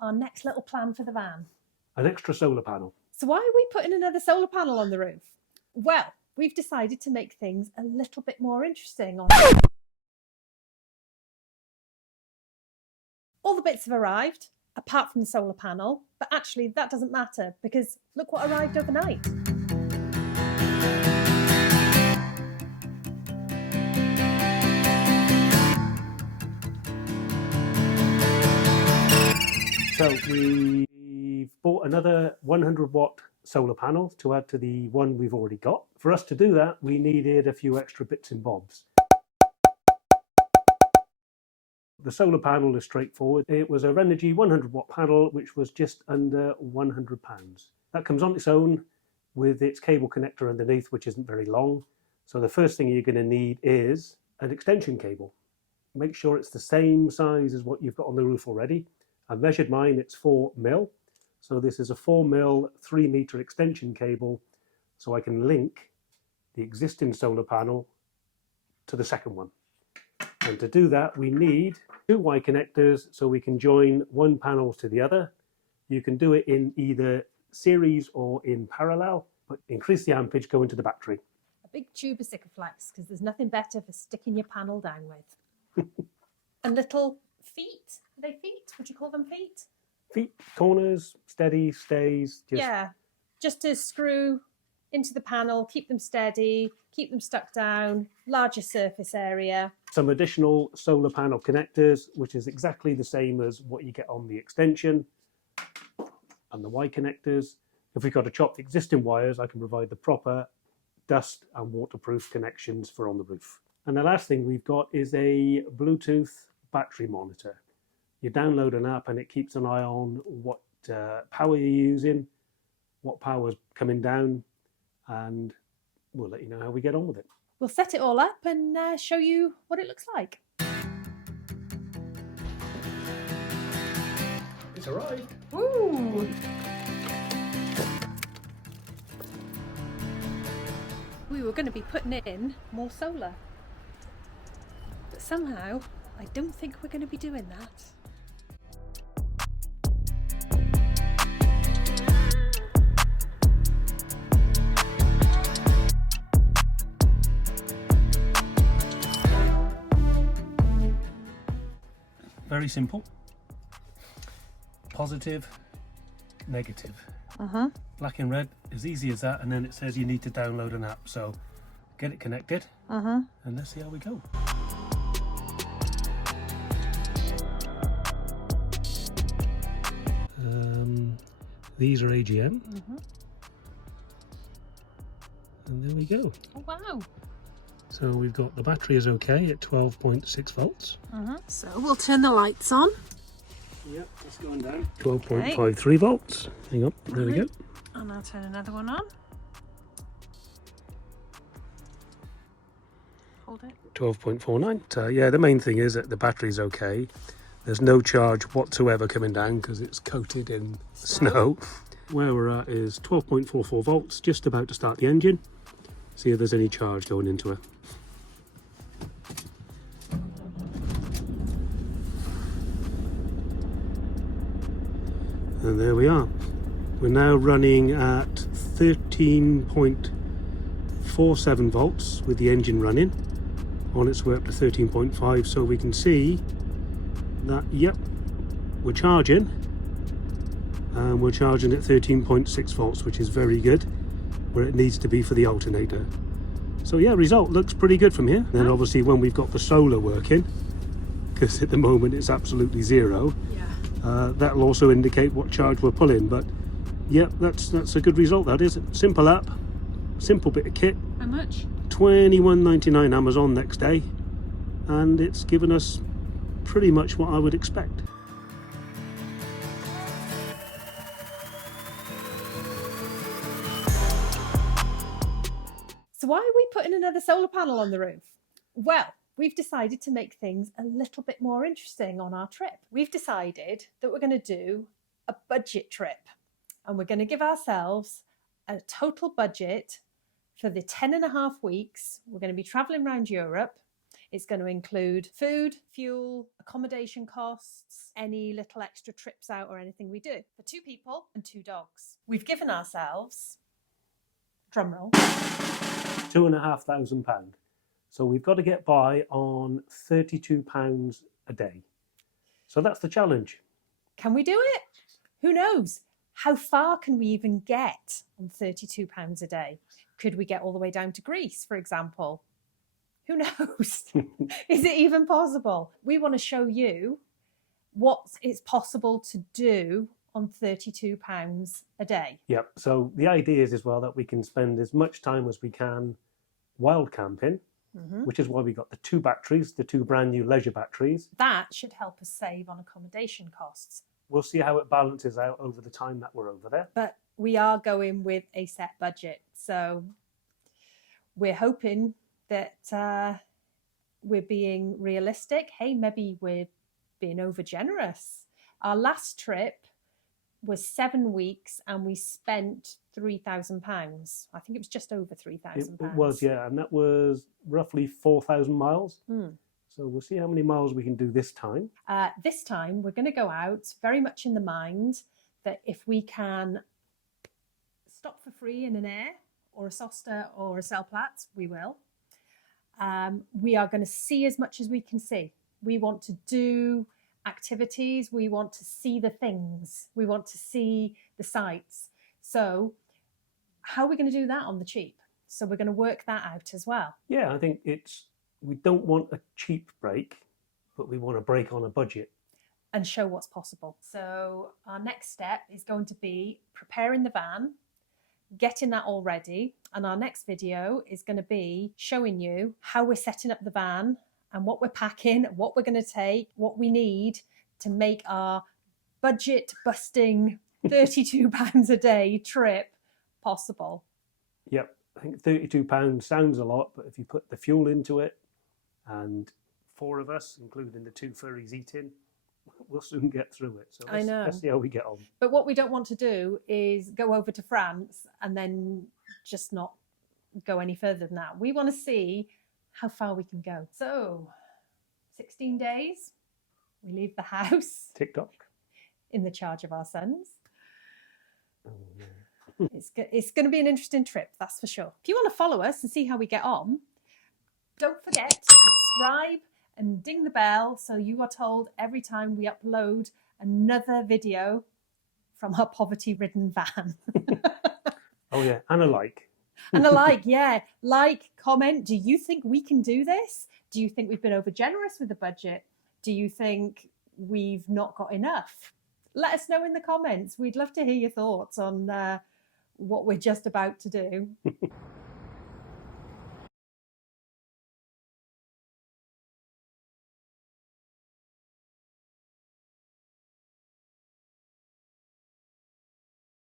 our next little plan for the van. An extra solar panel. So why are we putting another solar panel on the roof? Well, we've decided to make things a little bit more interesting. All the bits have arrived, apart from the solar panel, but actually that doesn't matter because look what arrived overnight. So we've bought another 100 watt solar panel to add to the one we've already got. For us to do that, we needed a few extra bits and bobs. The solar panel is straightforward. It was a Renogy 100 watt panel, which was just under £100. That comes on its own with its cable connector underneath, which isn't very long. So the first thing you're going to need is an extension cable. Make sure it's the same size as what you've got on the roof already. I've measured mine, it's 4mm. So this is a 4mm 3-meter extension cable, so I can link the existing solar panel to the second one. And to do that, we need 2 Y connectors so we can join one panel to the other. You can do it in either series or in parallel, but increase the ampage going to the battery. A big tube of Sikaflex, because there's nothing better for sticking your panel down with. And little feet, are they feet? Would you call them feet? Feet, corners, steady, stays. Just to screw into the panel, keep them steady, keep them stuck down, larger surface area. Some additional solar panel connectors, which is exactly the same as what you get on the extension, and the Y connectors. If we've got to chop the existing wires, I can provide the proper dust and waterproof connections for on the roof. And the last thing we've got is a Bluetooth battery monitor. You download an app and it keeps an eye on what power you're using, what power's coming down, and we'll let you know how we get on with it. We'll set it all up and show you what it looks like. It's arrived. Ooh! We were going to be putting in more solar, but somehow I don't think we're going to be doing that. Very simple. Positive, negative. Black and red, as easy as that, and then it says you need to download an app. So get it connected, and let's see how we go. These are AGM. And there we go. Oh, wow. So we've got the battery is okay at 12.6 volts. So we'll turn the lights on. Yep, it's going down. 12.53 volts. Hang on, there we go. And I'll turn another one on. Hold it. 12.49. So yeah, the main thing is that the battery's okay. There's no charge whatsoever coming down because it's coated in snow. Where we're at is 12.44 volts, just about to start the engine. See if there's any charge going into it. And there we are. We're now running at 13.47 volts with the engine running. On its way up to 13.5, so we can see that, yep, we're charging. And we're charging at 13.6 volts, which is very good, where it needs to be for the alternator. So yeah, result looks pretty good from here. Then obviously when we've got the solar working, because at the moment it's absolutely zero, that'll also indicate what charge we're pulling. But yeah, that's a good result, that is. Simple app, simple bit of kit. How much? $21.99 Amazon next day, and it's given us pretty much what I would expect. So why are we putting another solar panel on the roof? Well, we've decided to make things a little bit more interesting on our trip. We've decided that we're going to do a budget trip, and we're going to give ourselves a total budget for the 10.5 weeks. We're going to be traveling around Europe. It's going to include food, fuel, accommodation costs, any little extra trips out or anything we do for 2 people and 2 dogs. We've given ourselves, drumroll, £2,500. So we've got to get by on £32 a day. So that's the challenge. Can we do it? Who knows? How far can we even get on £32 a day? Could we get all the way down to Greece, for example? Who knows? Is it even possible? We want to show you what it's possible to do on £32 a day. Yep. So the idea is as well that we can spend as much time as we can wild camping, which is why we got the 2 batteries, the 2 brand new leisure batteries. That should help us save on accommodation costs. We'll see how it balances out over the time that we're over there. But we are going with a set budget. So we're hoping that we're being realistic. Hey, maybe we're being over generous. Our last trip was 7 weeks and we spent £3,000. I think it was just over £3,000. It was, yeah, and that was roughly 4,000 miles. So we'll see how many miles we can do this time. This time we're going to go out very much in the mind that if we can stop for free in an Air or a Sosta or a Selplatz, we will. We are going to see as much as we can see. We want to do activities. We want to see the things. We want to see the sights. So how are we going to do that on the cheap? So we're going to work that out as well. Yeah, I think we don't want a cheap break, but we want a break on a budget. And show what's possible. So our next step is going to be preparing the van, getting that all ready. And our next video is going to be showing you how we're setting up the van and what we're packing, what we're going to take, what we need to make our budget busting £32 a day trip possible. Yep, I think £32 sounds a lot, but if you put the fuel into it and 4 of us, including the 2 furries eating, we'll soon get through it. So let's see how we get on. But what we don't want to do is go over to France and then just not go any further than that. We want to see how far we can go. So 16 days, we leave the house. TikTok. In the charge of our sons. Oh, yeah. It's going to be an interesting trip, that's for sure. If you want to follow us and see how we get on, don't forget to subscribe and ding the bell so you are told every time we upload another video from our poverty-ridden van. Oh yeah, and a like. And a like, yeah. Like, comment. Do you think we can do this? Do you think we've been over generous with the budget? Do you think we've not got enough? Let us know in the comments. We'd love to hear your thoughts on what we're just about to do.